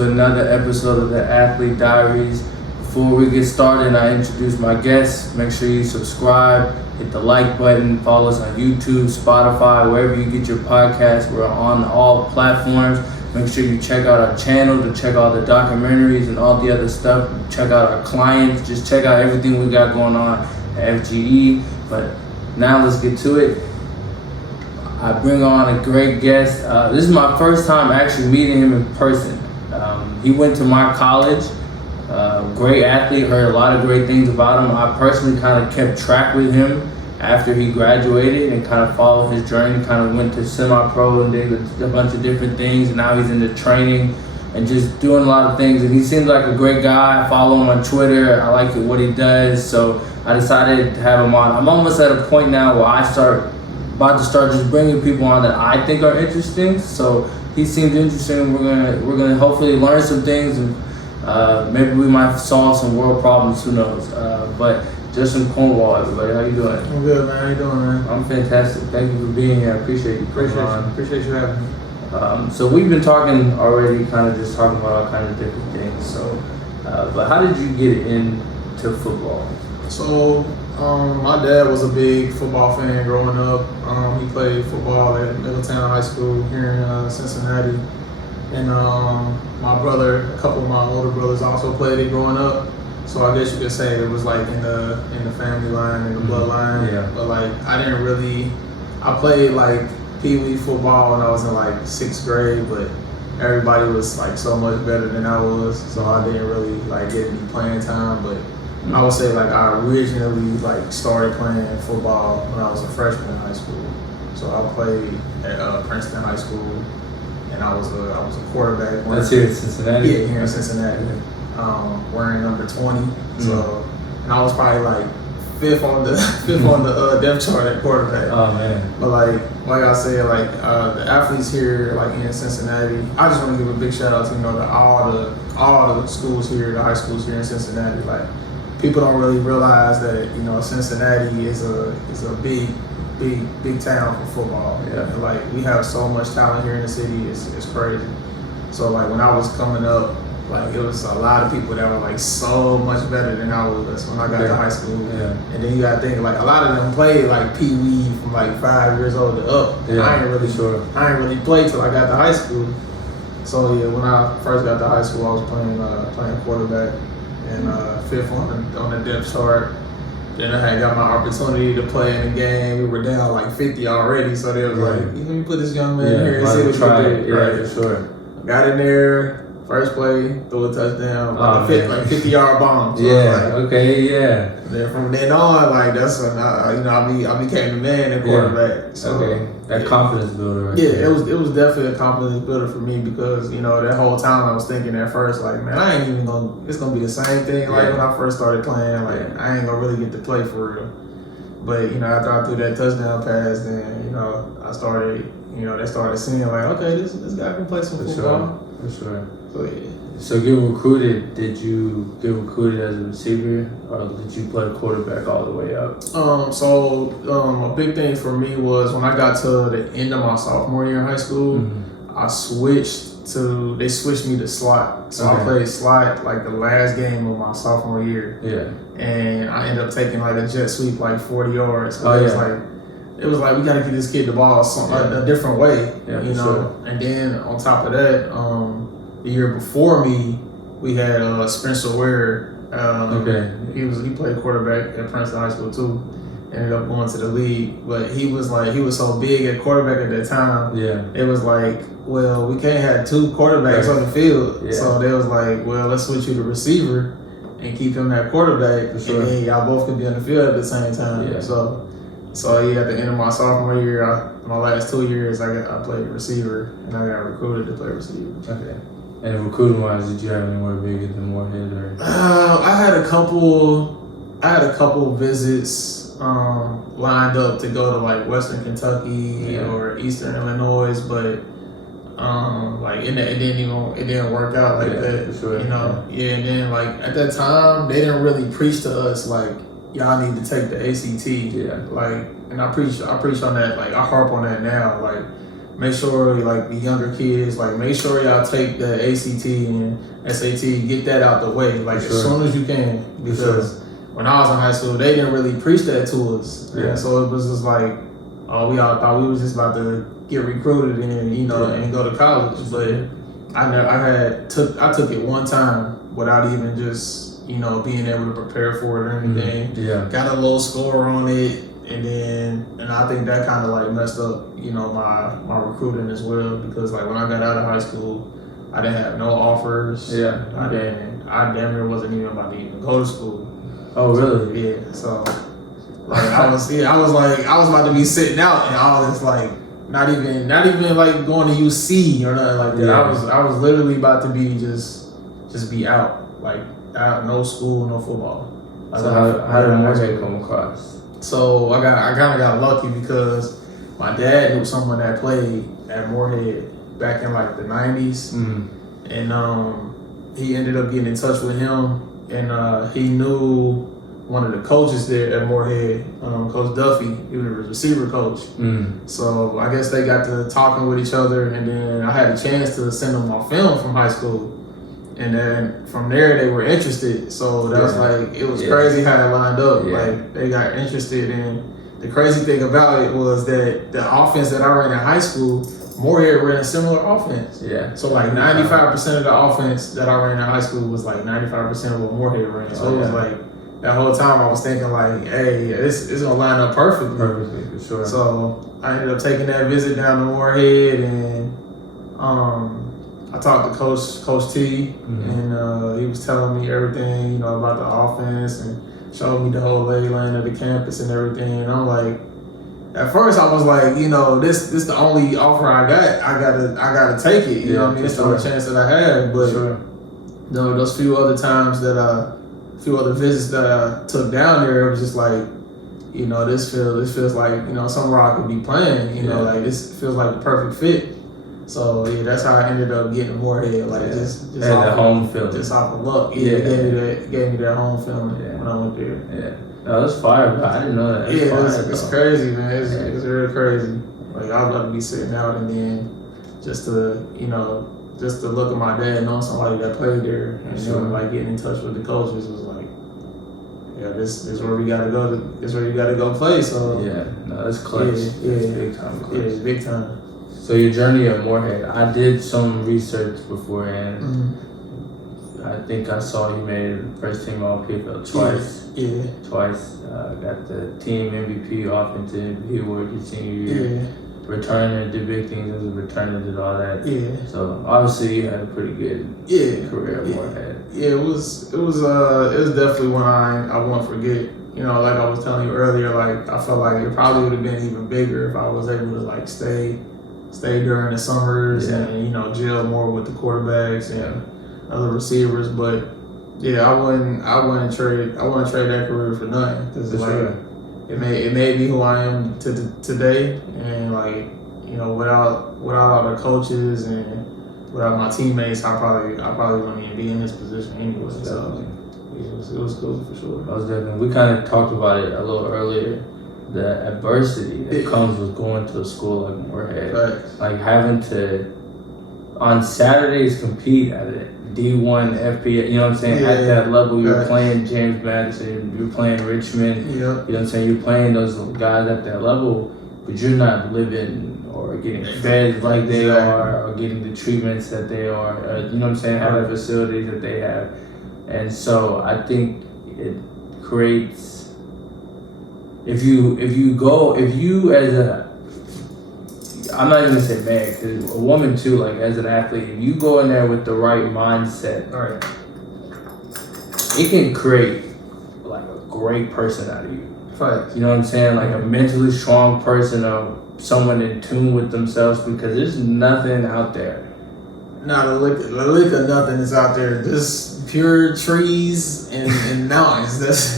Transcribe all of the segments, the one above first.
to another episode of the Athlete Diaries. Before we get started and I introduce my guests, make sure you subscribe, hit the like button, follow us on YouTube, Spotify, wherever you get your podcasts. We're on all platforms. Make sure you check out our channel to check out the documentaries and all the other stuff. Check out our clients. Just check out everything we got going on at FGE. But now let's get to it. I bring on a great guest. This is my first time actually meeting him in person. He went to my college. Great athlete, heard a lot of great things about him. I personally kind of kept track with him after he graduated and kind of followed his journey, kind of went to semi-pro and did a bunch of different things, and now he's into training and just doing a lot of things. And he seems like a great guy. I follow him on Twitter. I like what he does, so I decided to have him on. I'm almost at a point now where about to start just bringing people on that I think are interesting. So he seems interesting. We're gonna hopefully learn some things, and maybe we might solve some world problems. Who knows? But just in Cornwall, everybody. How you doing? I'm good, man. How you doing, man? I'm fantastic. Thank you for being here. I appreciate you. Appreciate you having me. So we've been talking already, kind of just talking about all kinds of different things. So, but how did you get into football? So, my dad was a big football fan growing up. He played football at Middletown High School here in Cincinnati. And my brother, a couple of my older brothers also played it growing up. So I guess you could say it was like in the family line, in the bloodline. Yeah. But like I played like pee-wee football when I was in like 6th grade, but everybody was like so much better than I was. So I didn't really like get any playing time. But I would say like I originally like started playing football when I was a freshman in high school. So I played at Princeton High School, and I was a quarterback. That's here in Cincinnati? Yeah, here in Cincinnati. Wearing number 20. So, and I was probably like fifth on the depth chart at quarterback. Oh man. But like I said, like the athletes here, like in Cincinnati, I just want to give a big shout out to to all the schools here, the high schools here in Cincinnati. Like people don't really realize that Cincinnati is a big town for football. Yeah. And, like we have so much talent here in the city, it's crazy. So like when I was coming up, like it was a lot of people that were like so much better than I was when I got to high school. Yeah. And then you gotta think like a lot of them played like pee-wee from like 5 years old to up. Yeah, I ain't really played till I got to high school. So yeah, when I first got to high school, I was playing quarterback and fifth on the depth chart. Then I had got my opportunity to play in the game. We were down like 50 already, so they was like, let me put this young man here and see what you do. Yeah, for sure. Got in there. First play, threw a touchdown, like 50-yard bomb. So Then from then on, like that's when I became the man in quarterback. Yeah. So, that confidence builder. Right there. It was definitely a confidence builder for me because that whole time I was thinking at first like, man, I ain't even gonna. It's gonna be the same thing like when I first started playing. Like I ain't gonna really get to play for real. But after I threw that touchdown pass, then I started. They started seeing like, okay, this guy can play some football. For sure. So yeah. So getting recruited, did you get recruited as a receiver or did you play quarterback all the way up? A big thing for me was when I got to the end of my sophomore year in high school, they switched me to slot. So I played slot like the last game of my sophomore year. Yeah. And I ended up taking like a jet sweep like 40 yards. So it was like we gotta get this kid the ball a different way. Yeah, Sure. And then on top of that, the year before me, we had Spencer Ware. He played quarterback at Princeton High School too. Ended up going to the league, but he was so big at quarterback at that time. Yeah. It was like, well, we can't have two quarterbacks on the field. Yeah. So they was like, well, let's switch you to receiver and keep him at quarterback, and then y'all both could be on the field at the same time. Yeah. So at the end of my sophomore year, my last 2 years, I played receiver, and I got recruited to play receiver. Okay. And recruiting-wise, did you have anywhere bigger than Moorhead or? I had a couple visits lined up to go to like Western Kentucky or Eastern Illinois, but it didn't work out like that. For sure. And then like at that time they didn't really preach to us like y'all need to take the ACT. Yeah. Like, and I preach on that. Like I harp on that now. Like make sure like the younger kids, like make sure y'all take the ACT and SAT, get that out the way, like as soon as you can, because when I was in high school, they didn't really preach that to us. Yeah. So it was just like, we all thought we was just about to get recruited and and go to college. But I took it one time without even just being able to prepare for it or anything. Got a low score on it, and I think that kind of like messed up my recruiting as well, because like when I got out of high school, I didn't have no offers. I damn near wasn't even about to even go to school. Oh really? Yeah. So like I was about to be sitting out and all this, like not even like going to UC or nothing like that. I was literally about to be just be out, like out, no school, no football. So how did Moorhead come across? So I kind of got lucky because my dad knew someone that played at Moorhead back in like the 90s, and he ended up getting in touch with him, and he knew one of the coaches there at Moorhead, Coach Duffy. He was a receiver coach. So I guess they got to talking with each other, and then I had a chance to send them my film from high school. And then from there, they were interested. So that was like, it was crazy how it lined up. Like, they got interested. And the crazy thing about it was that the offense that I ran in high school, Moorhead ran a similar offense. So like 95% of the offense that I ran in high school was like 95% of what Moorhead ran. So it was like, that whole time I was thinking like, hey, it's going to line up perfectly. Perfectly, for sure. So I ended up taking that visit down to Moorhead, and I talked to Coach T, and he was telling me everything, about the offense, and showed me the whole lay land of the campus and everything. And I'm like, at first I was like, this the only offer I got. I gotta take it. You know what I mean? It's the only chance that I had. But those few other times few other visits that I took down there, it was just like, this feels like somewhere I could be playing. Like this feels like the perfect fit. So that's how I ended up getting Moorhead, like just off the home feeling, just off of luck. It gave me that home feeling when I went there. No, that's fire, but I didn't know that. It's crazy, man. It's real crazy. Like I was about to be sitting out, and then just to look at my dad, knowing somebody that played there, and like getting in touch with the coaches was like, this is where we gotta go. This is where you gotta go play. So that's clutch. That's big time clutch. Yeah, big time. So your journey at Moorhead, I did some research beforehand. I think I saw you made first team All PFL twice. Twice. Got the team MVP, offensive MVP award your senior year. Returner, did big things as a returner, did all that. So obviously you had a pretty good career at Moorhead. It was definitely one I won't forget. Like I was telling you earlier, like I felt like it probably would have been even bigger if I was able to like stay during the summers and gel more with the quarterbacks and other receivers. But I wouldn't trade that career for nothing, because it made me who I am today. And like without all the coaches and without my teammates, I probably wouldn't even be in this position anyway. So it was cool for sure. Most definitely. We kind of talked about it a little earlier. The adversity that comes with going to a school like Moorhead, like having to on Saturdays compete at a D1 FBS, what I'm saying? At that level, you're playing James Madison, you're playing Richmond, you know what I'm saying? You're playing those guys at that level, but you're not living or getting fed like they are, or getting the treatments that they are, you know what I'm saying? Have the facilities that they have. And so I think it creates, if you as I'm not even gonna say man, because a woman too, like as an athlete, if you go in there with the right mindset, it can create like a great person out of you. You know what I'm saying? Like a mentally strong person, or someone in tune with themselves, because there's nothing out there. Not a lick of nothing is out there. Just pure trees and mountains. That's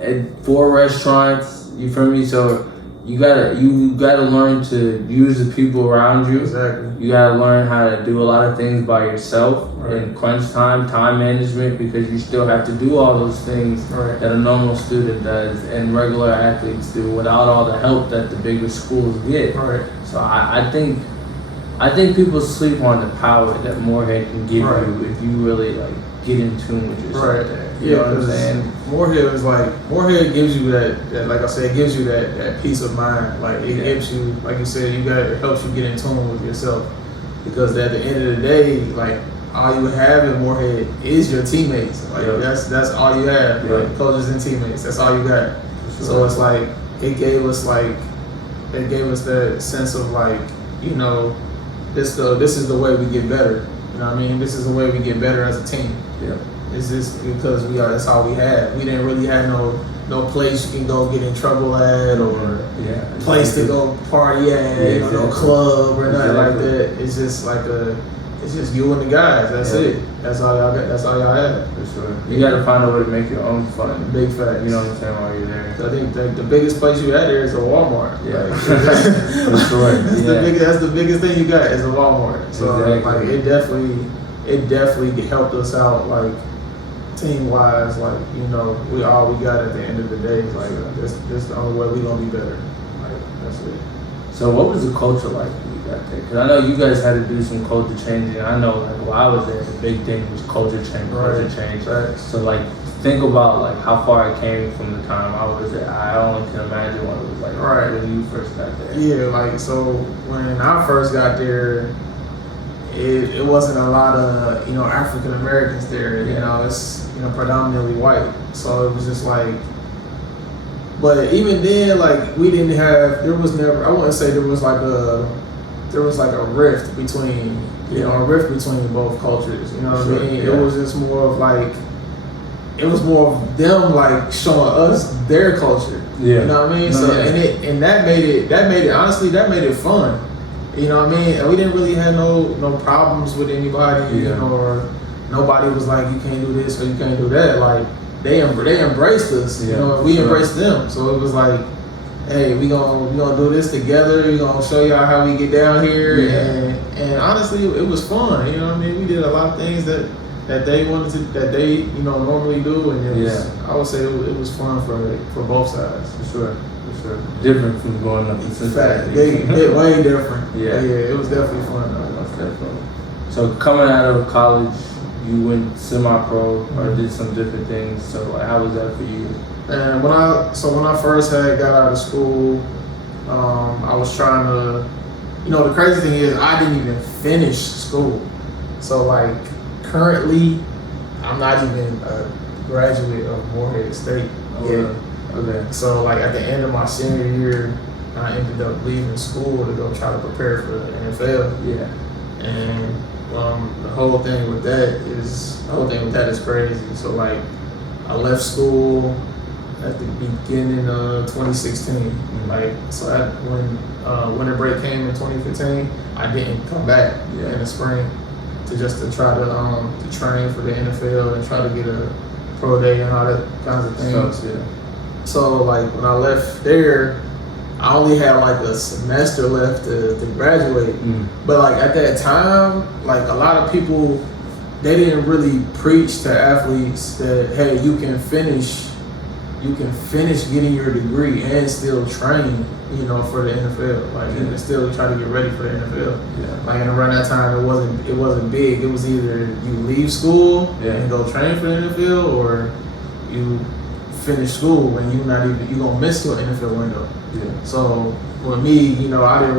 and 4 restaurants. You feel me? So you gotta learn to use the people around you. Exactly. You gotta learn how to do a lot of things by yourself Right. in crunch time management, because you still have to do all those things Right. that a normal student does and regular athletes do without all the help that the bigger schools get. Right. So I think people sleep on the power that Morehead can give Right. you if you really like get in tune with yourself. Right. There. Yeah, You know what I'm saying? Morehead gives you that, like I said, it gives you that peace of mind. Like it gives you, like you said, it helps you get in tune with yourself. Because at the end of the day, like all you have in Morehead is your teammates. Like that's all you have. Yeah. Like coaches and teammates. That's all you got. Sure. So it's like it gave us that sense of like, you know, this is the way we get better. You know what I mean? This is the way we get better as a team. Yeah. It's just because that's all we had. We didn't really have no place you can go get in trouble at, or place to go party at, no club or nothing like that. It's just it's just you and the guys. That's it. That's all y'all got. That's all y'all have. For sure. You gotta find a way to make your own fun. Big facts. You know what I'm saying, while you're there. I think the biggest place you at there is a Walmart. Yeah. Like, For sure. That's the biggest thing you got is a Walmart. So Exactly. like it definitely helped us out, like team wise. Like, you know, we got at the end of the day. Like this the only way we gonna be better. Like that's it. So what was the culture like when you got there? Because I know you guys had to do some culture changing. I know like while I was there, the big thing was culture change. Right. So like think about like how far it came from the time I was there. I only can imagine what it was like when you first got there. Yeah, like so when I first got there, it wasn't a lot of, you know, African Americans there. You know, it's, you know, predominantly white. So it was just like, but even then, like we didn't have, there was never, I wouldn't say there was like a rift between, you know, both cultures. You know what I mean? Yeah. It was just more of like, it was more of them like showing us their culture. Yeah. You know what I mean? And that made it honestly, that made it fun. You know what I mean? And we didn't really have no problems with anybody, you know, or nobody was like, you can't do this or you can't do that. Like they embraced us, you know, and we embraced them. So it was like, hey, we gonna do this together. We gonna show y'all how we get down here. And honestly, it was fun. You know what I mean? We did a lot of things that they wanted to, that they, you know, normally do, and it was, I would say it was fun for both sides. For sure. Different from going up in Cincinnati. Way different. Yeah, it was definitely fun though. Definitely. So coming out of college, you went semi-pro or did some different things. So like, how was that for you? And when I first got out of school, I was trying to, you know, the crazy thing is I didn't even finish school. So like currently, I'm not even a graduate of Morehead State yet. Okay. So like at the end of my senior year, I ended up leaving school to go try to prepare for the NFL. Yeah. And the whole thing with that is crazy. So like I left school at the beginning of 2016. Like so when winter break came in 2015, I didn't come back in the spring to try to train for the NFL and try to get a pro day and all that kinds of things. So like when I left there, I only had like a semester left to graduate. But like at that time, like a lot of people, they didn't really preach to athletes that, hey, you can finish getting your degree and still train, you know, for the NFL. Like you can still try to get ready for the NFL. Like and around that time, it wasn't big. It was either you leave school and go train for the NFL, or you finish school and you gonna miss your NFL window. So with me, you know, I didn't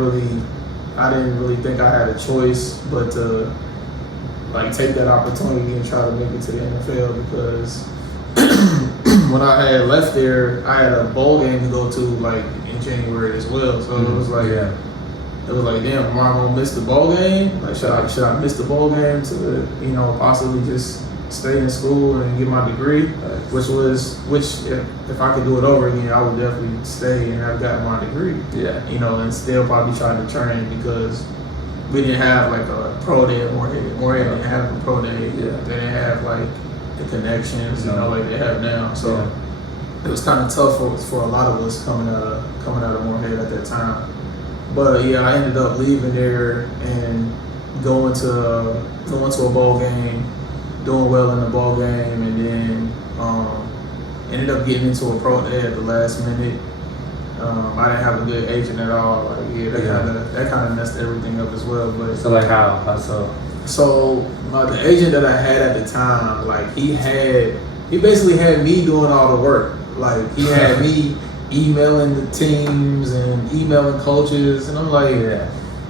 really think I had a choice but to like take that opportunity and try to make it to the NFL, because when I had left there, I had a bowl game to go to like in January as well. So it was like damn, am I gonna miss the bowl game? Like should I miss the bowl game to, you know, possibly just stay in school and get my degree, which if I could do it over again, I would definitely stay and have gotten my degree. You know, and still probably try to train, because we didn't have like a pro day at Morehead. Morehead didn't have a pro day. They didn't have like the connections, you know, like they have now. So it was kind of tough for a lot of us coming out of Morehead at the time. But yeah, I ended up leaving there and going to a bowl game, doing well in the bowl game, and then ended up getting into a pro day at the last minute. I didn't have a good agent at all. Like, that kind of messed everything up as well. But so like how so? So the agent that I had at the time, like he basically had me doing all the work. Like he had me emailing the teams and emailing coaches, and I'm like,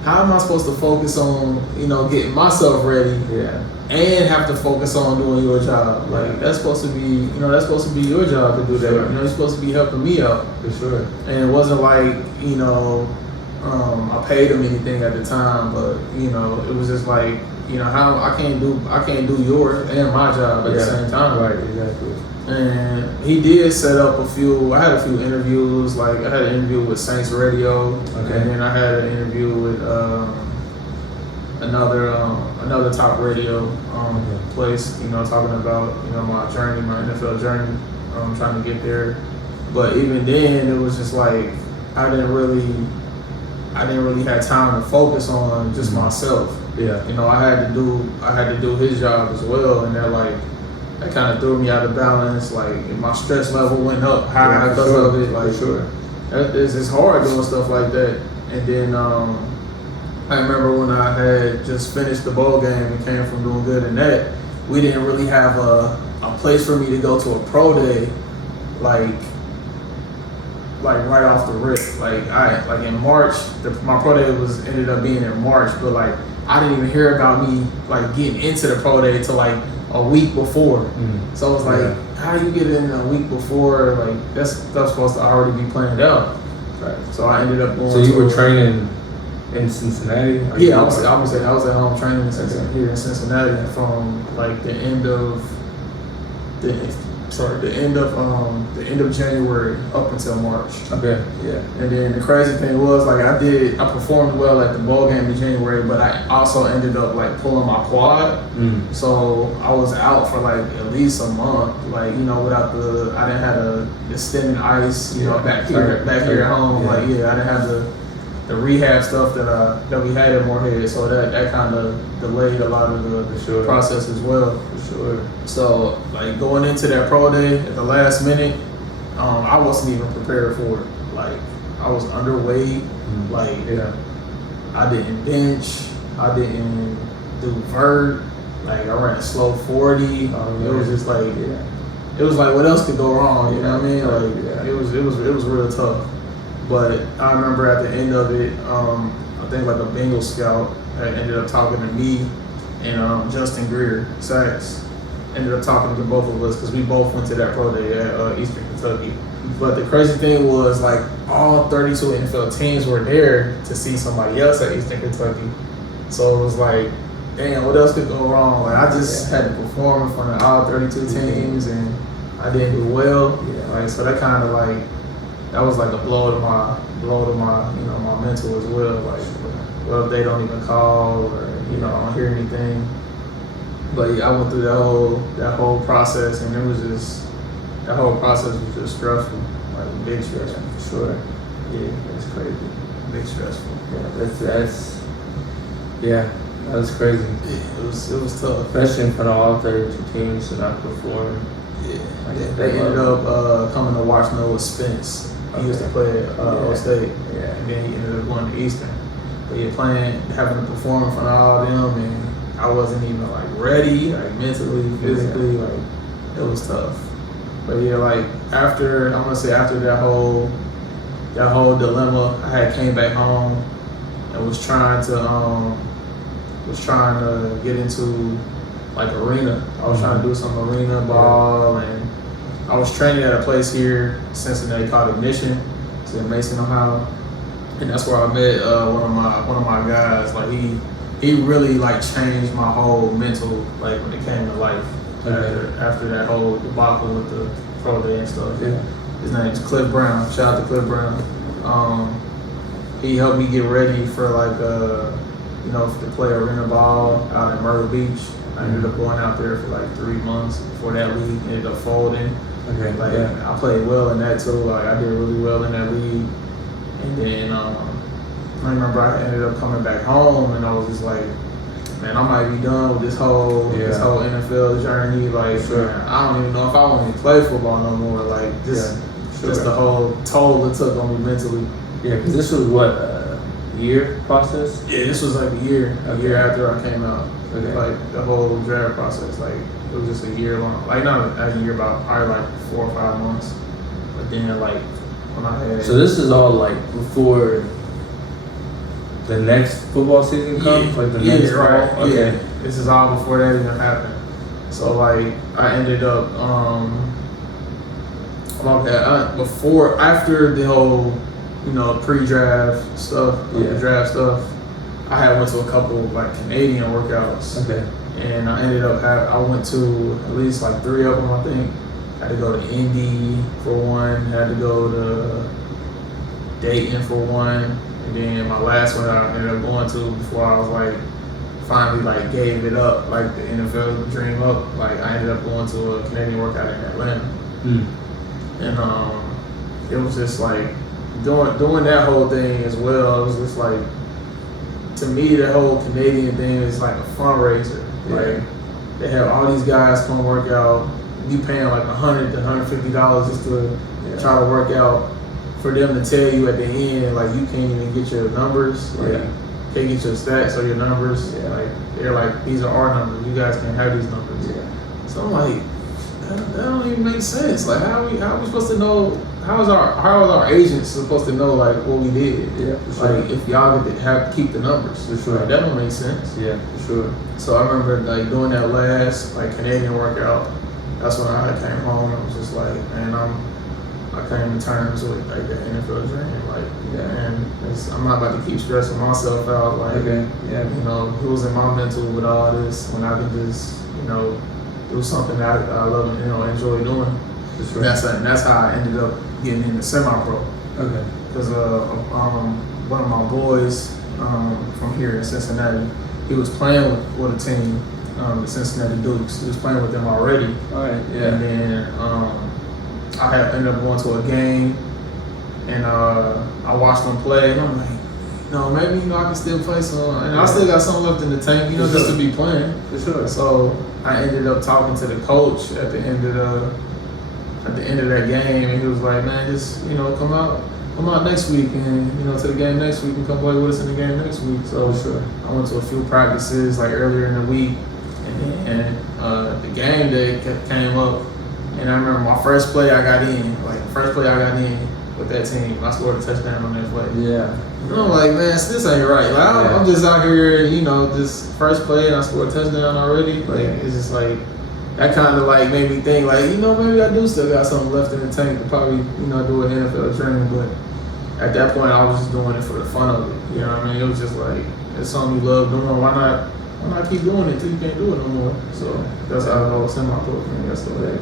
how am I supposed to focus on getting myself ready? And have to focus on doing your job. Like that's supposed to be, your job to do that. Sure. You're supposed to be helping me out. For sure. And it wasn't like, I paid him anything at the time, but it was just like, how I can't do yours and my job at the same time. Right, exactly. And he did set up I had a few interviews. Like I had an interview with Saints Radio, and then I had an interview with another top radio place, talking about my journey, my NFL journey, trying to get there. But even then, it was just like I didn't really have time to focus on just myself. Yeah. I had to do his job as well, and that kind of threw me out of balance. Like my stress level went up high because of it. Like it's hard doing stuff like that. And then I remember when I had just finished the bowl game and came from doing good in that, we didn't really have a place for me to go to a pro day, like right off the rip. Like in March, my pro day ended up being in March, but like I didn't even hear about me like getting into the pro day till like a week before. So it was like, how do you get in a week before? Like that's supposed to already be planned out. Right. So I ended up going. So you were training in Cincinnati? Yeah, I was at home training here in Cincinnati from like the end of January up until March. Okay, yeah. And then the crazy thing was like I performed well at the bowl game in January, but I also ended up like pulling my quad. So I was out for like at least a month. Like, without I didn't have the stem and ice, back here at home. Like, I didn't have the rehab stuff that we had at Moorhead, so that kind of delayed a lot of the process as well. For sure. So like going into that pro day at the last minute, I wasn't even prepared for it. Like I was underweight. Like I didn't bench. I didn't do vert. Like I ran a slow 40. It was just like it was like what else could go wrong? You know what I mean? Like it was real tough. But I remember at the end of it, I think like a Bengal scout had ended up talking to me and Justin Greer, Sachs, ended up talking to both of us because we both went to that pro day at Eastern Kentucky. But the crazy thing was like all 32 NFL teams were there to see somebody else at Eastern Kentucky. So it was like, damn, what else could go wrong? Like I just had to perform in front of all 32 teams and I didn't do well. Like so that kind of like, that was like a blow to my my mental as well. Like, what if they don't even call or I don't hear anything? But I went through that whole process, and that whole process was just stressful, like big stressful for sure. Yeah, that's crazy. Big stressful. That's crazy. Yeah, it was tough, especially in front of all 32 teams to not perform. Yeah, they ended up coming to watch Noah Spence. He used to play at Ohio State, and then he ended up going to Eastern. But having to perform in front of all them, and I wasn't even like ready, like mentally, physically, like it was tough. But like after that whole dilemma, I had came back home and was trying to get into like arena. I was trying to do some arena ball and I was training at a place here in Cincinnati called Ignition. It's in Mason, Ohio, and that's where I met one of my guys. Like he really like changed my whole mental like when it came to life after that whole debacle with the pro day and stuff. Yeah. His name is Cliff Brown. Shout out to Cliff Brown. He helped me get ready for like to play arena ball out in Myrtle Beach. I ended up going out there for like 3 months before that league ended up folding. I played well in that too. Like I did really well in that league, and then I remember I ended up coming back home, and I was just like, man, I might be done with this whole NFL journey. Like, man, I don't even know if I want to play football no more. Like, just the whole toll it took on me mentally. Yeah, because this was what, a year process? Yeah, this was like a year after I came out. Okay. Like the whole draft process, like it was just a year long. Like not a year, about probably like 4 or 5 months. But then like when I had. So this is all like before the next football season comes, like the next fall? Right. Okay. Yeah, this is all before that even happened. So like I ended up after the whole pre-draft stuff, the draft stuff, I had went to a couple like Canadian workouts. Okay. And I ended up I went to at least like 3 of them, I think. Had to go to Indy for one, had to go to Dayton for one, and then my last one I ended up going to before I was like finally like gave it up, like the NFL dream up. Like I ended up going to a Canadian workout in Atlanta. And it was just like doing that whole thing as well. It was just like, to me, the whole Canadian thing is like a fundraiser. Like they have all these guys come work out. You paying like $100 to $150 just to try to work out, for them to tell you at the end like you can't even get your numbers, like can't get your stats or your numbers. Like they're like, these are our numbers. You guys can't have these numbers. So I'm like, that don't even make sense. Like how are we supposed to know? How is our agents supposed to know like what we did? Yeah, for sure. Like if y'all get to keep the numbers, for sure. Like, that don't make sense. Yeah, for sure. So I remember like doing that last like Canadian workout. That's when I came home and I was just like, man, I came to terms with like the NFL dream. Like, and I'm not about to keep stressing myself out. Like, losing my mental with all this when I can just do something that I love and enjoy doing. That's how I ended up getting into semi-pro. Okay. Because one of my boys from here in Cincinnati, he was playing with a team, the Cincinnati Dukes. He was playing with them already. All right. Yeah. And then I had ended up going to a game, and I watched them play, and I'm like, no, maybe I can still play some, and I still got something left in the tank, just to be playing. For sure. So I ended up talking to the coach at the end of that game, and he was like, man, just come out next week, and to the game next week, and come play with us in the game next week. So I went to a few practices like earlier in the week, and the game day came up, and I remember my first play I got in with that team. I scored a touchdown on that play. Yeah. And I'm like, man, this ain't right. Like, I'm just out here, this first play, and I scored a touchdown already. Like, it's just like, that kind of like made me think like, maybe I do still got something left in the tank to probably, do an NFL training. But at that point, I was just doing it for the fun of it. You know what I mean? It was just like, it's something you love doing. Why not keep doing it till you can't do it no more? So that's how the whole semi-pro thing got started.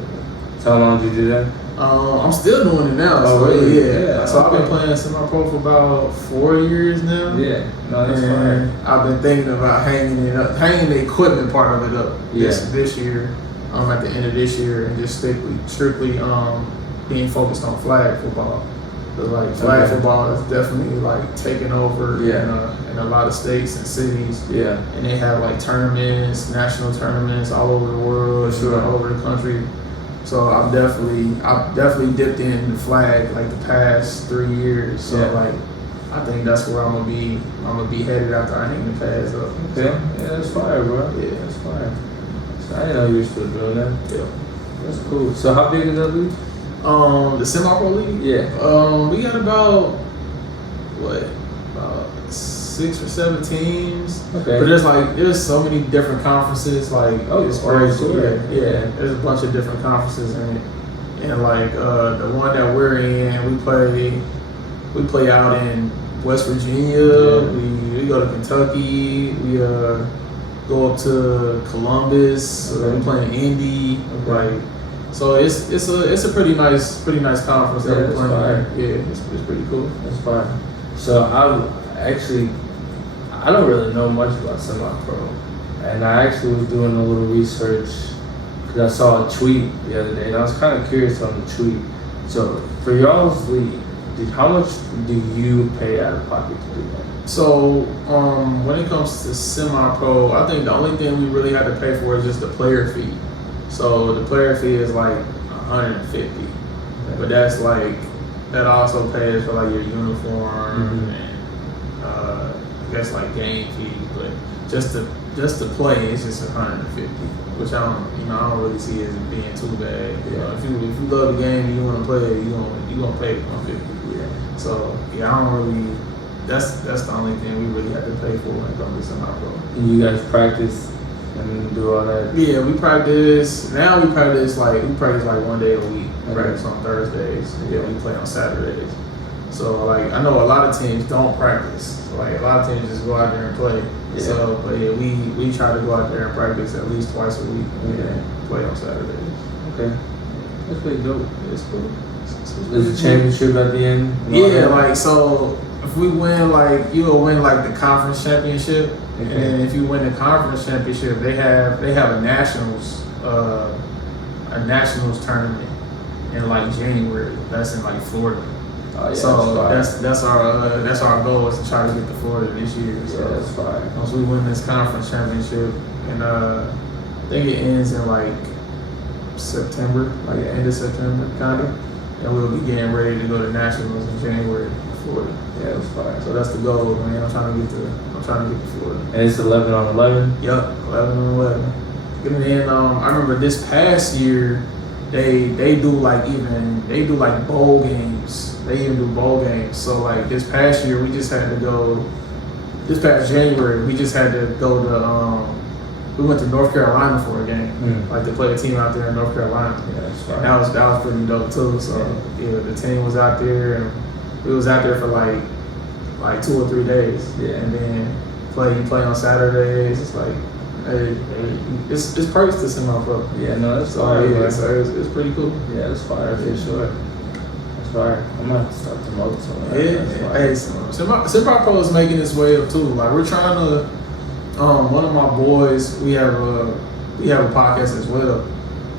So how long did you do that? I'm still doing it now. Oh, so really? Yeah. So I've been playing semi-pro for about 4 years now. Yeah. No, that's fine. I've been thinking about hanging the equipment part of it up this year. At the end of this year, and just strictly being focused on flag football. But like flag football is definitely like taking over in a lot of states and cities. Yeah. And they have like tournaments, national tournaments all over the world, all over the country. So I've definitely dipped in the flag like the past 3 years. So like I think that's where I'm gonna be headed after I hang the pads up. Okay. Yeah, that's fire, bro. Yeah, that's fire. I didn't know you were still doing that. Yeah. That's cool. So how big is that league? The semi-pro league? Yeah. We got about 6 or 7 teams. Okay. But there's so many different conferences. Like it's crazy. Yeah. There's a bunch of different conferences in it. And like the one that we're in, we play out in West Virginia. Yeah. We go to Kentucky. We go up to Columbus. We play in Indy. Okay. Like, so it's a pretty nice conference that we're playing. Yeah, it's pretty cool. That's fine. So I don't really know much about semi-pro, and I actually was doing a little research because I saw a tweet the other day, and I was kind of curious on the tweet. So for y'all's league, How much do you pay out of pocket to do that? So when it comes to semi-pro, I think the only thing we really had to pay for is just the player fee. So the player fee is like $150, but that's like that also pays for like your uniform and I guess like game fees. But just to play, it's just $150, which I don't really see as being too bad. You know, if you love the game and you want to play it, you gonna pay $150. Yeah. So yeah, I don't really. That's the only thing we really have to pay for when it comes to semi-pro. And you guys practice and do all that? Yeah, we practice. Now we practice like 1 day a week. We practice on Thursdays. Yeah, we play on Saturdays. So like I know a lot of teams don't practice. So like a lot of teams just go out there and play. Yeah. So but yeah, we try to go out there and practice at least twice a week and play on Saturdays. Okay, that's pretty dope. It's cool. There's a championship at the end? Yeah, like so if we win, like you'll win like the conference championship, and then if you win the conference championship, they have a nationals tournament in like January. That's in like Florida. Oh, yeah, so that's our goal is to try to get to Florida this year. So yeah, that's fine. once we win this conference championship, and I think it ends in like September, like the end of September, kind of, and we'll be getting ready to go to nationals in January in Florida. Yeah, that's fine. So that's the goal, man. I'm trying to get to Florida. And it's 11 on 11? Yep, 11 on 11. And then I remember this past year, they do like bowl games. They even do bowl games. So like this past year, this past January, we just had to go to we went to North Carolina for a game, like to play a team out there in North Carolina. Yeah, that's fine. And that was pretty dope too. So yeah, the team was out there, and we was out there for like 2 or 3 days. Yeah. And then you play on Saturdays. It's like it's perks to semi-pro. Yeah, no, that's So fire. yeah, so it's pretty cool. Yeah, that's fire for sure. That's fire. I'm gonna have to start promoting some of that. Yeah, hey, semi-pro is making its way up too. Like we're trying to. One of my boys, we have a podcast as well,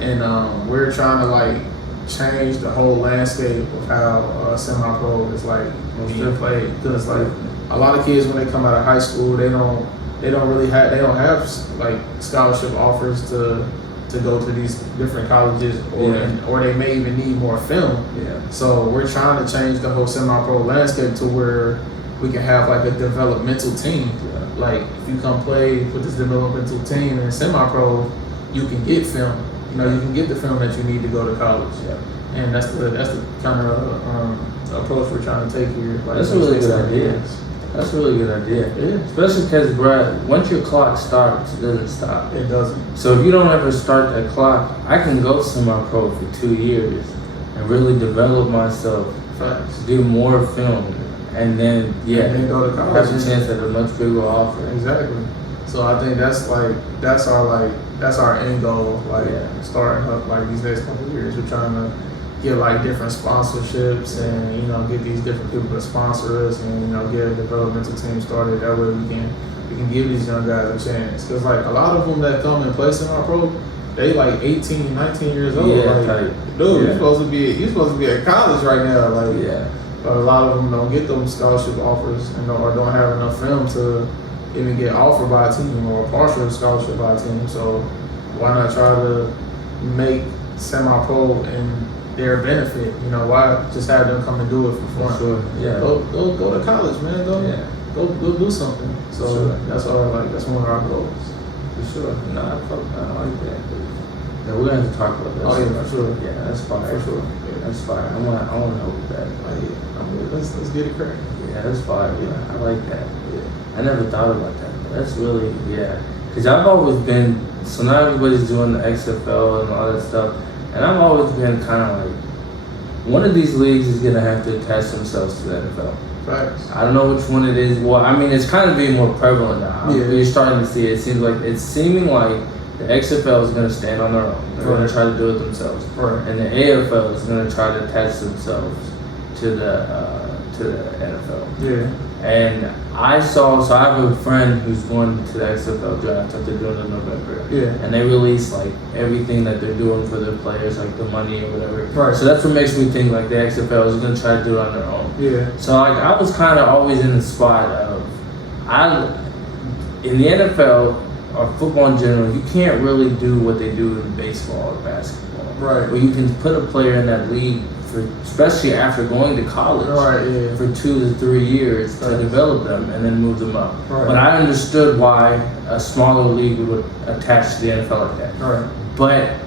and we're trying to like change the whole landscape of how semi-pro is like being played. Because like a lot of kids when they come out of high school, they don't have like scholarship offers to go to these different colleges, or they may even need more film. Yeah. So we're trying to change the whole semi-pro landscape to where we can have like a developmental team. Like if you come play with this developmental team in semi-pro, you can get film. You know, you can get the film that you need to go to college. Yeah. And that's the kind of approach we're trying to take here. Like, That's a really good idea. That's a really good idea. Yeah. Especially because, bruh, once your clock starts, it doesn't stop. It doesn't. So if you don't ever start that clock, I can go semi-pro for 2 years and really develop myself, Facts. do more film, and then And then go to college. have a chance at a much bigger offer. Exactly. So I think that's our end goal. Like starting up like these next couple of years, we're trying to get like different sponsorships and get these different people to sponsor us and get a developmental team started. That way we can give these young guys a chance. Because like a lot of them that come and play semi-pro, they like 18, 19 years old. Yeah, like, dude, you're supposed to be at college right now. Like, but a lot of them don't get those scholarship offers or don't have enough film to even get offered by a team or a partial scholarship by a team. So why not try to make semi-pro in their benefit? Why just have them come and do it for fun? Sure. Yeah. Go to college, man. Go do something. So that's one of our goals. For sure. I like that. Yeah, we're gonna have to talk about that. Oh yeah, for sure. Yeah, that's fire. For sure. Yeah, that's fire. I want to help with that. Let's get it correct. Yeah, that's fire. Yeah, I like that. Yeah. I never thought about that. But that's really because I've always been. So now everybody's doing the XFL and all that stuff, and I've always been kind of like, one of these leagues is gonna have to attach themselves to the NFL. Facts. I don't know which one it is. Well, I mean, it's kind of being more prevalent now. Yeah. You're starting to see it. It seems like it's seeming like the XFL is going to stand on their own. They're going to try to do it themselves. Right. And the AFL is going to try to attach themselves to the NFL. Yeah. And I have a friend who's going to the XFL draft that they're doing in November. Yeah. And they release like everything that they're doing for their players, like the money or whatever. Right. So that's what makes me think like the XFL is going to try to do it on their own. Yeah. So like I was kind of always in the spot of, in the NFL or football in general, you can't really do what they do in baseball or basketball. Right. Where you can put a player in that league, especially after going to college, for 2 to 3 years to develop them and then move them up. Right. But I understood why a smaller league would attach to the NFL like that. Right. But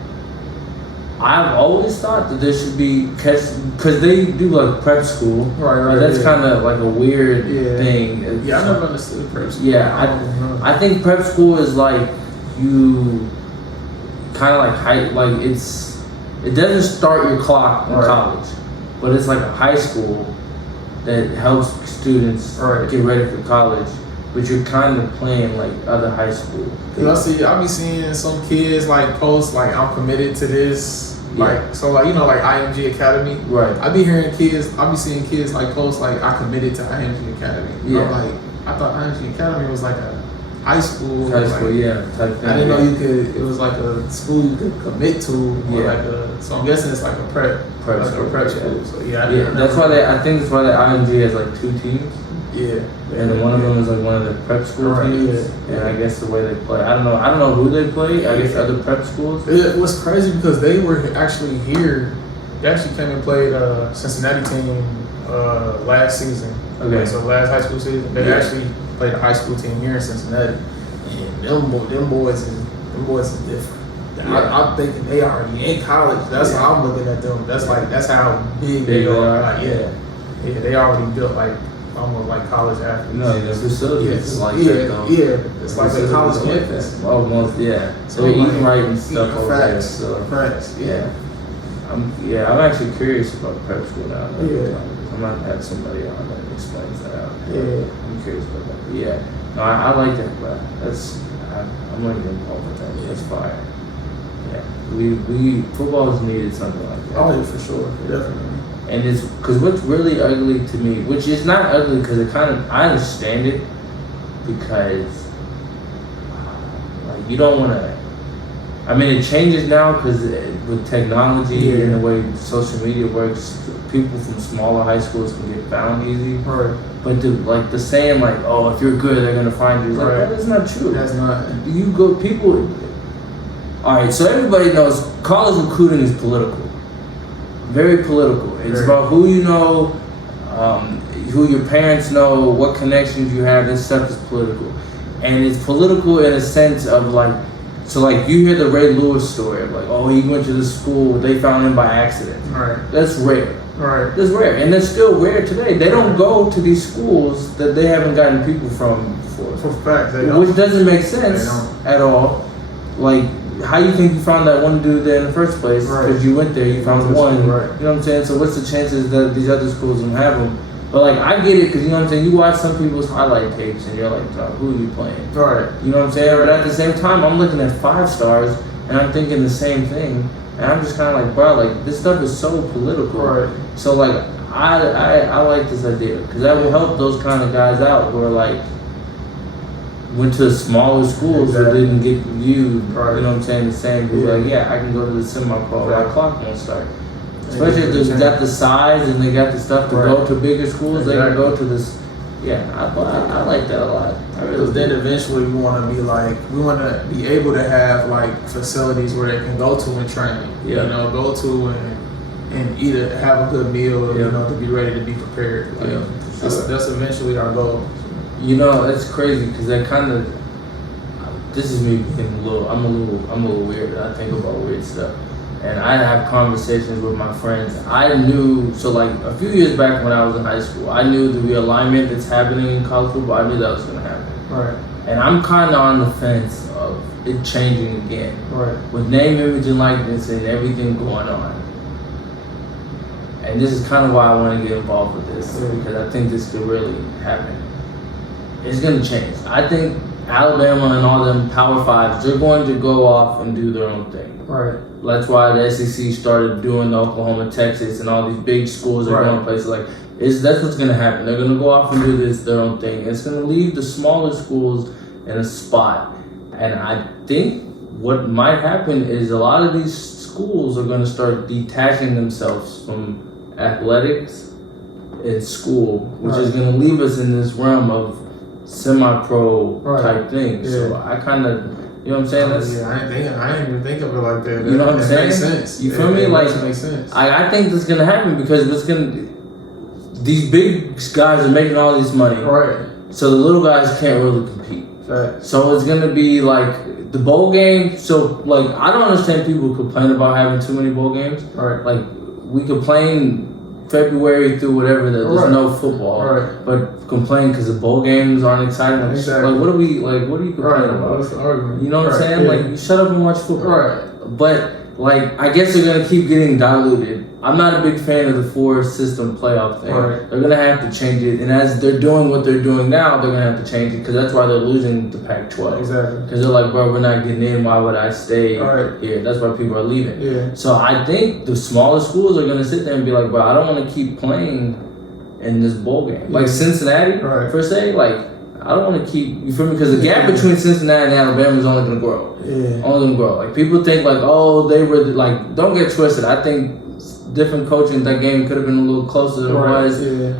I've always thought that there should be, because they do like prep school. Right. That's kind of like a weird thing. Yeah, I never understood prep school. Yeah, I think prep school is like you kind of like it doesn't start your clock in college, but it's like a high school that helps students get ready for college, but you're kind of playing like other high school. I be seeing some kids like post like I'm committed to this. Like so like like IMG Academy. Right. I be seeing kids like post like I committed to IMG Academy. Yeah. I'm like I thought IMG Academy was like a high school. Type thing. I didn't know you could. It was like a school you could commit to. So I'm guessing it's like a prep school. So that's why I think that's why the IMG has like 2 teams. Yeah. And one of them is like one of the prep school teams. And I guess the way they play, I don't know who they play. I guess other prep schools. It was crazy because they were actually here. They actually came and played Cincinnati team last season. Okay. So last high school season, they actually played a high school team here in Cincinnati. And them boys is different. I'm thinking they already in college. That's how I'm looking at them. That's how big they are. Like, they already built like almost like college athletes. No, the facilities is like that though. Yeah, it's like a college campus. Almost, yeah. So they're eating right and stuff over there. So Facts, I'm actually curious about prep school now. I might have somebody on that explains that out. I'm curious about that. But no, I like that, but I'm not even involved with that. That's fire. Yeah, we football's needed something like that. Oh, yeah, for sure, definitely. And it's because what's really ugly to me, which is not ugly because I understand it because like you don't want to. I mean, it changes now because with technology and the way social media works, people from smaller high schools can get found easy. Right. But the saying like, oh, if you're good, they're gonna find you. Like, that's not true. That's not. You go people. All right, so everybody knows college recruiting is political. Very political. It's about who you know, who your parents know, what connections you have. This stuff is political, and it's political in a sense of like, so like you hear the Ray Lewis story of like, oh, he went to the school, they found him by accident. Right. That's rare. Right. That's rare, and that's still rare today. They don't go to these schools that they haven't gotten people from before. For fact, they don't. Which doesn't make sense at all. Like. How you think you found that one dude there in the first place? Because you went there, you found one. You know what I'm saying? So what's the chances that these other schools don't have them? But like I get it because you know what I'm saying. You watch some people's highlight tapes and you're like, who are you playing? Right. You know what I'm saying? But at the same time, I'm looking at 5 stars and I'm thinking the same thing. And I'm just kind of like, bro, like this stuff is so political. Right. So like I like this idea because that will help those kind of guys out who are like. Went to smaller schools that didn't get viewed, you know what I'm saying, the same. Like, I can go to the semi-pro, that clock won't start. Especially if they got the size and they got the stuff to go to bigger schools, they can go to this. I like that a lot. Because then eventually we want to be able to have like facilities where they can go to and train. You know, go to and either have a good meal, or, you know, to be ready to be prepared. Like, that's eventually our goal. You know, it's crazy because that kind of. This is me being I'm a little weird. I think about weird stuff, and I have conversations with my friends. I knew like a few years back when I was in high school, I knew the realignment that's happening in college football. I knew that was going to happen. Right. And I'm kind of on the fence of it changing again. Right. With name, image, and likeness and everything going on. And this is kind of why I want to get involved with this because I think this could really happen. It's going to change. I think Alabama and all them Power Fives, they're going to go off and do their own thing. Right. That's why the SEC started doing the Oklahoma, Texas, and all these big schools are going places like That's what's gonna happen. They're gonna go off and do their own thing. It's gonna leave the smaller schools in a spot. And I think what might happen is a lot of these schools are gonna start detaching themselves from athletics in school, which is gonna leave us in this realm of semi-pro type things. Yeah. So I kind of, you know what I'm saying? I didn't even think of it like that. You know what I'm saying? Makes sense. You feel me? Like, makes sense. I think that's gonna happen because these big guys are making all this money, right? So the little guys can't really compete. Right. So it's gonna be like the bowl game. So like, I don't understand people complain about having too many bowl games. Right. Like we complain February through whatever that there's no football, but complain because the bowl games aren't exciting. Like, exactly. Like what are you complaining about? What's the argument? You know what I'm saying? Yeah. Like you shut up and watch football. Right. But like I guess they're gonna keep getting diluted. I'm not a big fan of the 4-system playoff thing. Right. They're gonna have to change it, and as they're doing what they're doing now, they're gonna have to change it because that's why they're losing the Pac-12. Exactly. Because they're like, bro, we're not getting in. Why would I stay here? That's why people are leaving. Yeah. So I think the smaller schools are gonna sit there and be like, bro, I don't want to keep playing in this bowl game. Like Cincinnati, per se, like. I don't want to keep, you feel me? Because the gap between Cincinnati and Alabama is only going to grow. Yeah. Only going to grow. Like, people think, like, oh, they were, like, don't get twisted. I think different coaching, that game could have been a little closer than it was. Yeah.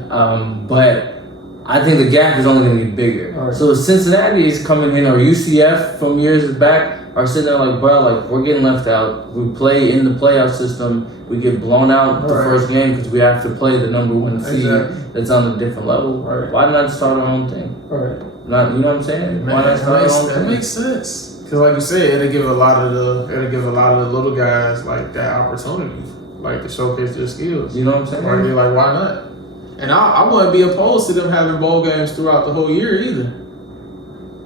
But I think the gap is only going to be bigger. Right. So Cincinnati is coming in, or UCF from years back, are sitting there like, bro, like, we're getting left out. We play in the playoff system. We get blown out the first game because we have to play the number 1 seed that's on a different level. Right. Why not start our own thing? Right. Not, you know what I'm saying? Man, Why not start our own that thing? makes sense. Because like you said, it'll give a lot of the little guys like that opportunity, like to showcase their skills. You know what I'm saying? Or they're like, why not? And I wouldn't be opposed to them having bowl games throughout the whole year either.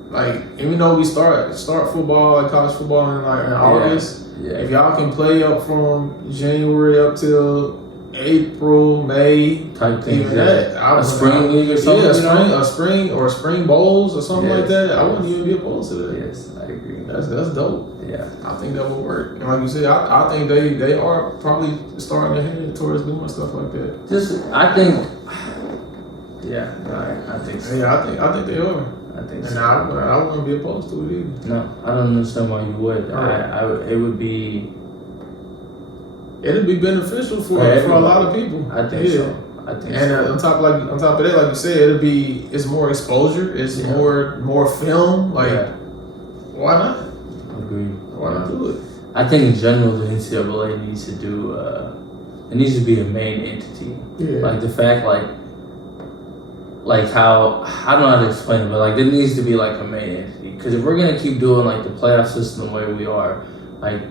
Like, even though we start football, like college football in August, if y'all can play up from January up till April, May, type thing. even that. A spring league or something? A spring bowls or something like that. I wouldn't even be opposed to that. Yes, I agree. That's dope. Yeah. I think that would work. And like you said, I think they are probably starting to head towards doing stuff like that. I think so. Yeah, I think they are. I think and so. I wouldn't be opposed to it either. No, I don't understand why you would. It would be. It'd be beneficial for a lot of people. I think so. On top of that, like you said, it's more exposure. It's more film. Like, why not? Agree. Why not do it? I think in general the NCAA needs to do. It needs to be a main entity. Yeah. Like the fact, like how, I don't know how to explain it, but like there needs to be like a main entity. Because if we're gonna keep doing like the playoff system the way we are, like.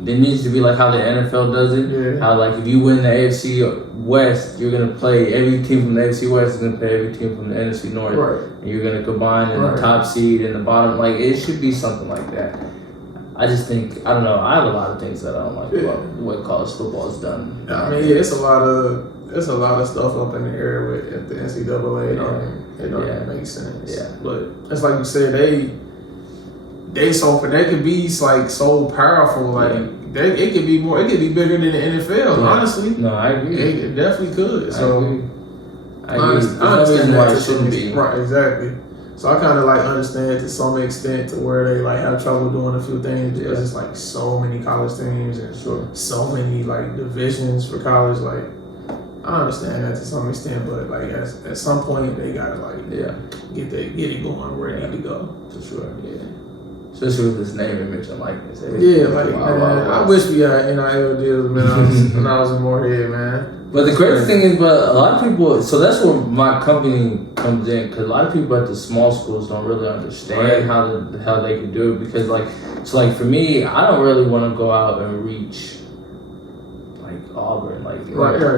There needs to be like how the NFL does it. Yeah. How like if you win the AFC West, you're gonna play every team from the AFC West is gonna play every team from the NFC North, and you're gonna combine in the top seed and the bottom. Like it should be something like that. I just think I don't know. I have a lot of things that I don't like about the way college football is done. I mean, it's a lot of stuff up in the air with the NCAA. It don't make sense. Yeah. But it's like you said, they could be like so powerful, like it could be bigger than the NFL. Honestly, no, I agree. It definitely could. So I understand why it shouldn't be. Right, exactly. So I kind of like understand to some extent to where they like have trouble doing a few things because it's like so many college teams and so many like divisions for college. Like I understand that to some extent, but like at some point they gotta like get it going where it need to go. For sure. Yeah. Especially with this name, image, and likeness. I wish we had NIL deals when I was in Moorhead, man. But the crazy thing is, a lot of people, so that's where my company comes in, because a lot of people at the small schools don't really understand how they can do it, because like for me, I don't really want to go out and reach like Auburn,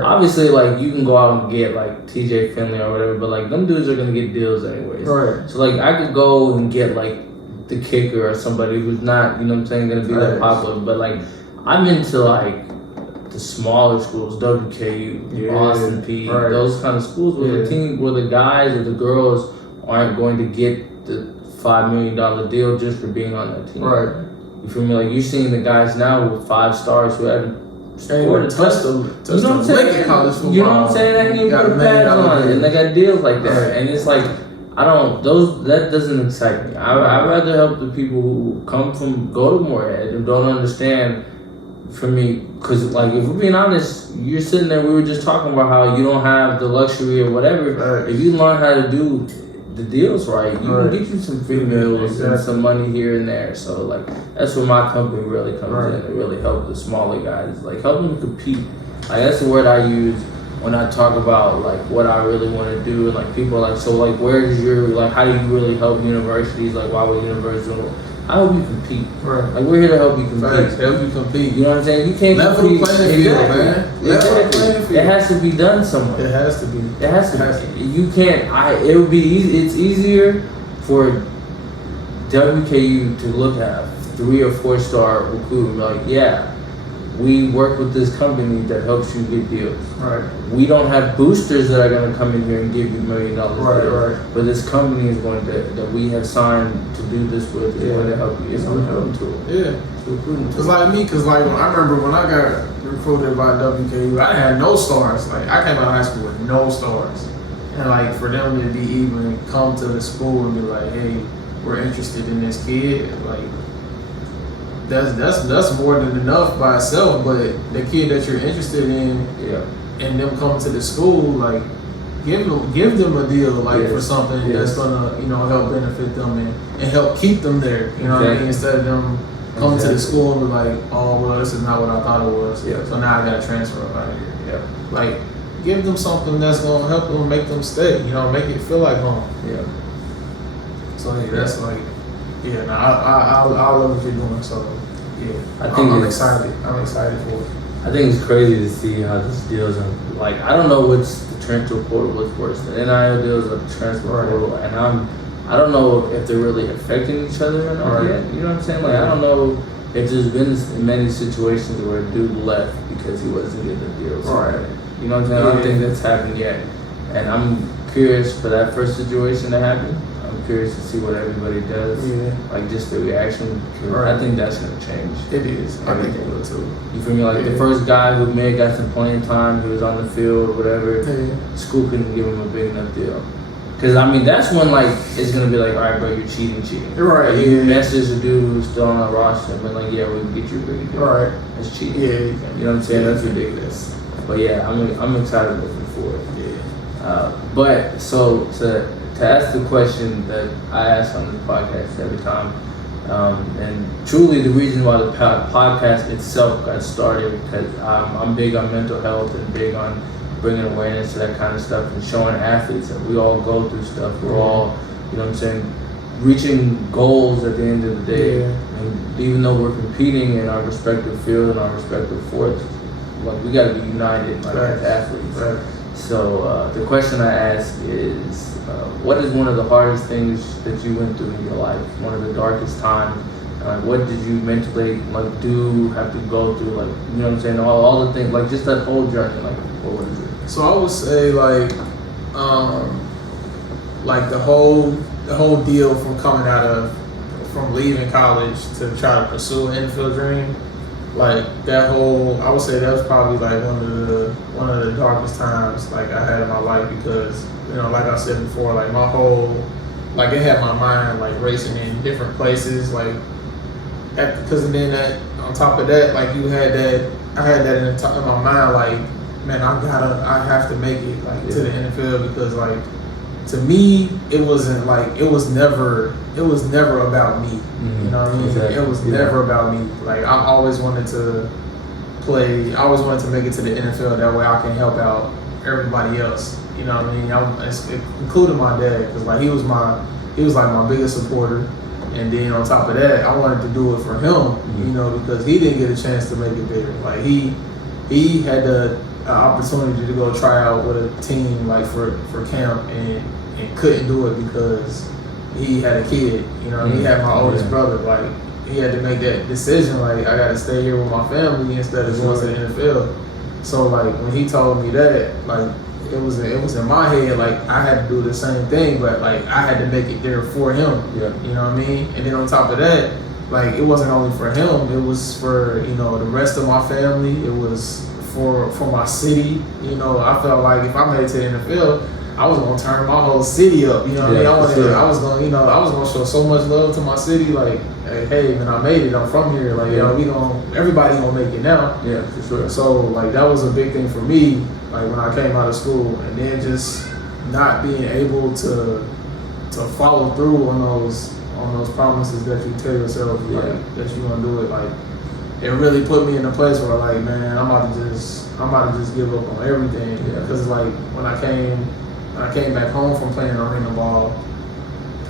obviously like you can go out and get like TJ Finley or whatever, but like them dudes are gonna get deals anyways. Right. So like I could go and get like the kicker or somebody who's not, you know what I'm saying, gonna be that popular. But like I'm into like the smaller schools, WKU, Austin P, those kind of schools where the team, where the guys or the girls aren't going to get the $5 million deal just for being on that team. Right. You feel me? Like you're seeing the guys now with 5 stars who haven't support it. Touch the Lincoln college football. You know what I'm saying? They ain't even put pads on it, and they got deals like that. Right. And it's like, that doesn't excite me. I'd rather help the people who go to Morehead and don't understand. For me, because like if we're being honest, you're sitting there. We were just talking about how you don't have the luxury or whatever. Right. If you learn how to do the deals right, you can get you some free meals and some money here and there. So like that's where my company really comes in and really help the smaller guys, like help them compete. Like that's the word I use when I talk about like what I really want to do. And like people are like, so like where's your like how do you really help universities? Like why would universities? I help you compete. Right. Like we're here to help you compete. Right. Help you compete. You know what I'm saying? You can't level compete. The playing field, man. Level the playing field. It has to be done somewhere. It has to be. It has to be. You can't. It would be easy. It's easier for WKU to look at 3 or 4 star recruit and be like, yeah, we work with this company that helps you get deals. Right. We don't have boosters that are going to come in here and give you $1 million deals. Right. But this company is going to that we have signed to do this with is going to help you. It's a recruiting tool. Yeah. It's a recruiting tool. Because I remember when I got recruited by WKU, I had no stars. Like I came out of high school with no stars, and like for them to be even come to the school and be like, hey, we're interested in this kid, like. That's more than enough by itself. But the kid that you're interested in, and them coming to the school, like give them a deal, like for something that's gonna help benefit them and help keep them there. You know what I mean? Instead of them coming to the school and be like, oh well, this is not what I thought it was. So now I gotta transfer out of here. Like give them something that's gonna help them, make them stay. Make it feel like home. So that's like. Yeah, I love what you're doing. So, yeah, I'm excited. I'm excited for it. I think it's crazy to see how this deals. Like, I don't know what's the transfer portal, what's worse, the NIL deals or the transfer portal, and I don't know if they're really affecting each other or not yet. You know what I'm saying? Like, I don't know if there's been many situations where a dude left because he wasn't getting the deals. Right. You know what I'm saying? I don't think that's happened yet, and I'm curious for that first situation to happen. I'm curious to see what everybody does, like just the reaction. I think that's gonna change. It is. I think it will too. You feel me? Like the first guy who may have got some playing time, he was on the field or whatever. School couldn't give him a big enough deal. Cause I mean that's when like it's gonna be like, all right, bro, you're cheating. Right. Like, you message a dude who's still on the roster and be like, yeah, we can get you a big deal. Right. That's cheating. Yeah. You know what I'm saying? That's ridiculous. But yeah, I'm excited looking forward. But so to ask the question that I ask on this podcast every time, and truly the reason why the podcast itself got started, because I'm big on mental health and big on bringing awareness to that kind of stuff and showing athletes that we all go through stuff. We're all, you know what I'm saying, reaching goals at the end of the day. And even though we're competing in our respective field and our respective sports, like we got to be united like as athletes. So the question I ask is, what is one of the hardest things that you went through in your life? One of the darkest times? What did you mentally have to go through? Like, you know what I'm saying? All the things, like just that whole journey. Like, what is it? So I would say like the whole deal from leaving college to try to pursue an NFL dream. Like I would say that was probably like one of the darkest times like I had in my life, because like I said before, like my whole it had my mind like racing in different places, like because then that on top of that, like I had that in my mind, like man, I have to make it like to the NFL, because like to me it was never about me. You know what I mean? Exactly. It was never about me. Like I always wanted to play. I always wanted to make it to the NFL. That way I can help out everybody else. You know what I mean? Including my dad, because like he was like my biggest supporter. And then on top of that, I wanted to do it for him. Because he didn't get a chance to make it there. Like he had the opportunity to go try out with a team like for camp and couldn't do it because he had a kid. He had my oldest brother. Like he had to make that decision. Like I got to stay here with my family instead of going to the NFL. So like when he told me that, like it was in my head, like I had to do the same thing, but like I had to make it there for him. You know what I mean? And then on top of that, like, it wasn't only for him, it was for, you know, the rest of my family. It was for my city. You know, I felt like if I made it to the NFL, I was gonna turn my whole city up. You know what I mean? I was gonna show so much love to my city. Like, hey man, I made it. I'm from here. Like, everybody gonna make it now. Yeah, for sure. So like that was a big thing for me. Like when I came out of school, and then just not being able to follow through on those promises that you tell yourself, like, that you're gonna do it. Like, it really put me in a place where, like, man, I'm about to just give up on everything. Because like when I came back home from playing arena ball,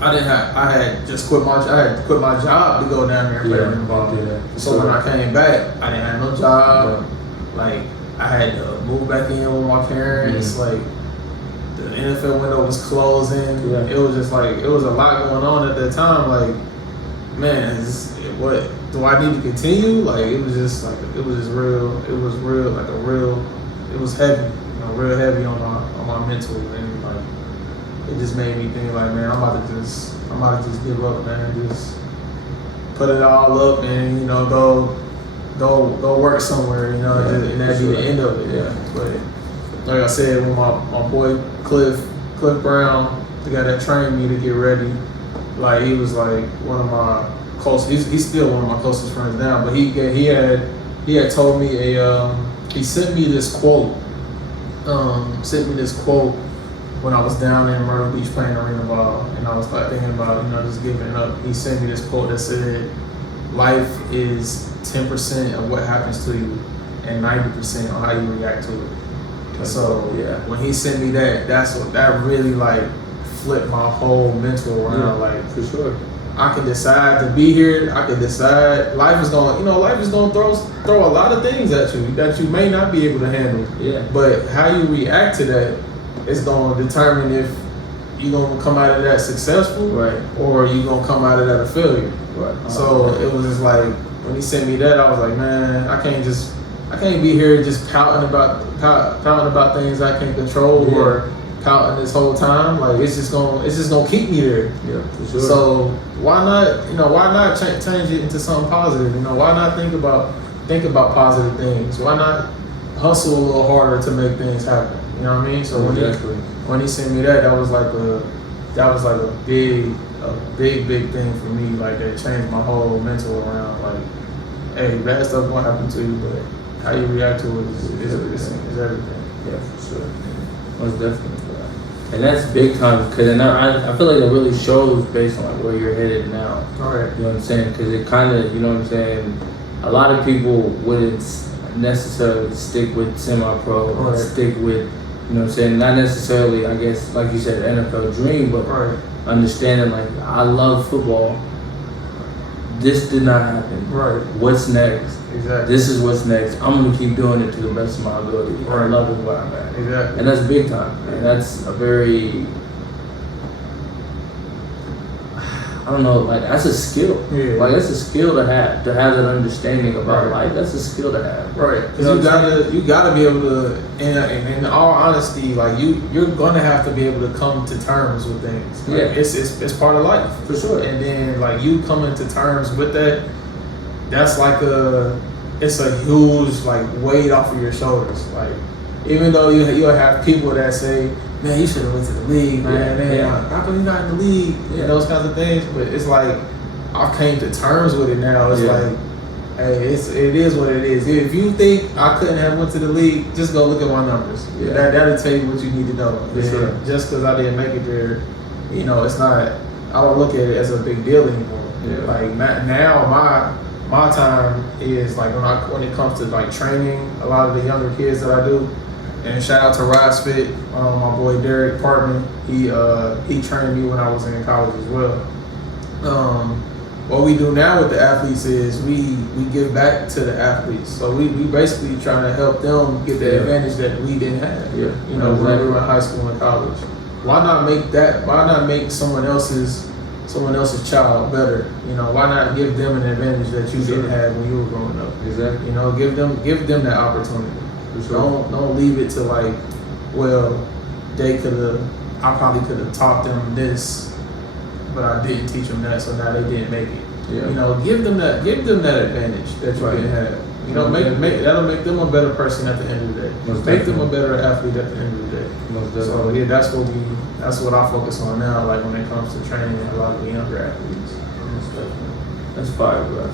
I had quit my job to go down there and play arena ball. So when I came back, I didn't have no job. Like, I had to move back in with my parents. Like, the NFL window was closing. It was just like, it was a lot going on at that time. Like, man, what do I need to continue? Like, it was just real. It was real, like it was heavy, real heavy on my mental, and like it just made me think, like, man, I'm about to just give up, man, just put it all up and go work somewhere, and that'd be the end of it. But like I said, when my boy Cliff Brown, the guy that trained me to get ready, like, he was like one of my closest. He's still one of my closest friends now. But he had told me he sent me this quote. When I was down in Myrtle Beach playing arena ball, and I was like thinking about just giving up. He sent me this quote that said, "Life is 10% of what happens to you, and 90% on how you react to it." So when he sent me that really like flipped my whole mental around. Like, for sure, I can decide to be here. I can decide life is going to throw a lot of things at you that you may not be able to handle. But how you react to that is going to determine if you're going to come out of that successful, or you're going to come out of that a failure. So it was just like, when he sent me that, I was like, man, I can't be here just pouting about things I can't control, or pouting this whole time. Like, it's just gonna keep me there. For sure. So why not change it into something positive? Why not think about positive things? Why not hustle a little harder to make things happen? You know what I mean? So when he sent me that was like a big thing for me. Like, that changed my whole mental around. Like, hey, bad stuff won't happen to you, but how you react to it is everything. Yeah, for sure. Most definitely. And that's big time, because I feel like it really shows based on like where you're headed now. All right. You know what I'm saying? Because it kind of, a lot of people wouldn't necessarily stick with semi-pro, stick with, not necessarily, I guess, like you said, NFL dream, but understanding, like, I love football. This did not happen. What's next? Exactly. This is what's next. I'm going to keep doing it to the best of my ability. I love it where I'm at. Exactly. And that's big time. And that's a very, I don't know, like, that's a skill. Like, that's a skill to have that understanding about life. That's a skill to have. Because you gotta be able to, in all honesty, like, you're gonna have to be able to come to terms with things. Like, it's part of life. For sure. And then, like, you coming to terms with that, that's like it's a huge, like, weight off of your shoulders. Like, even though you'll have people that say, man, you should have went to the league, man. How come you're not in the league? And those kinds of things. But it's like, I've came to terms with it now. It's like, hey, it is what it is. If you think I couldn't have went to the league, just go look at my numbers. That'll tell you what you need to know. Just because I didn't make it there, it's not, I don't look at it as a big deal anymore. Like, now my time is like, when it comes to like training a lot of the younger kids that I do. And shout out to Rise Fit, my boy Derek Partman. He trained me when I was in college as well. What we do now with the athletes is we give back to the athletes. So we basically trying to help them get the advantage that we didn't have. When we were in high school and college. Why not make someone else's child better? Why not give them an advantage that you didn't have when you were growing up? Exactly. Give them that opportunity. Don't leave it to like, well, I probably could have taught them this, but I didn't teach them that, so now they didn't make it. Yeah. You know, give them that advantage that you can have. You know, that'll make them a better person at the end of the day. Make them a better athlete at the end of the day. So yeah, that's what I focus on now. Like when it comes to training a lot of the younger athletes. That's fire, bro.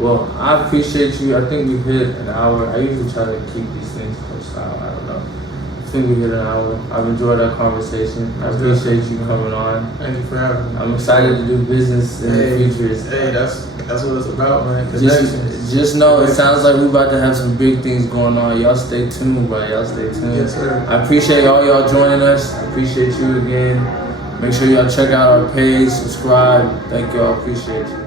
Well, I appreciate you. I think we hit an hour. I usually try to keep these things close to an hour. I don't know. I think we hit an hour. I've enjoyed our conversation. I appreciate you coming on. Thank you for having me. I'm excited to do business in the future. Hey, that's what it's about, man. Just know it sounds like we're about to have some big things going on. Y'all stay tuned, bro. Y'all stay tuned. Yes, sir. I appreciate all y'all joining us. I appreciate you again. Make sure y'all check out our page, subscribe. Thank y'all. Appreciate you.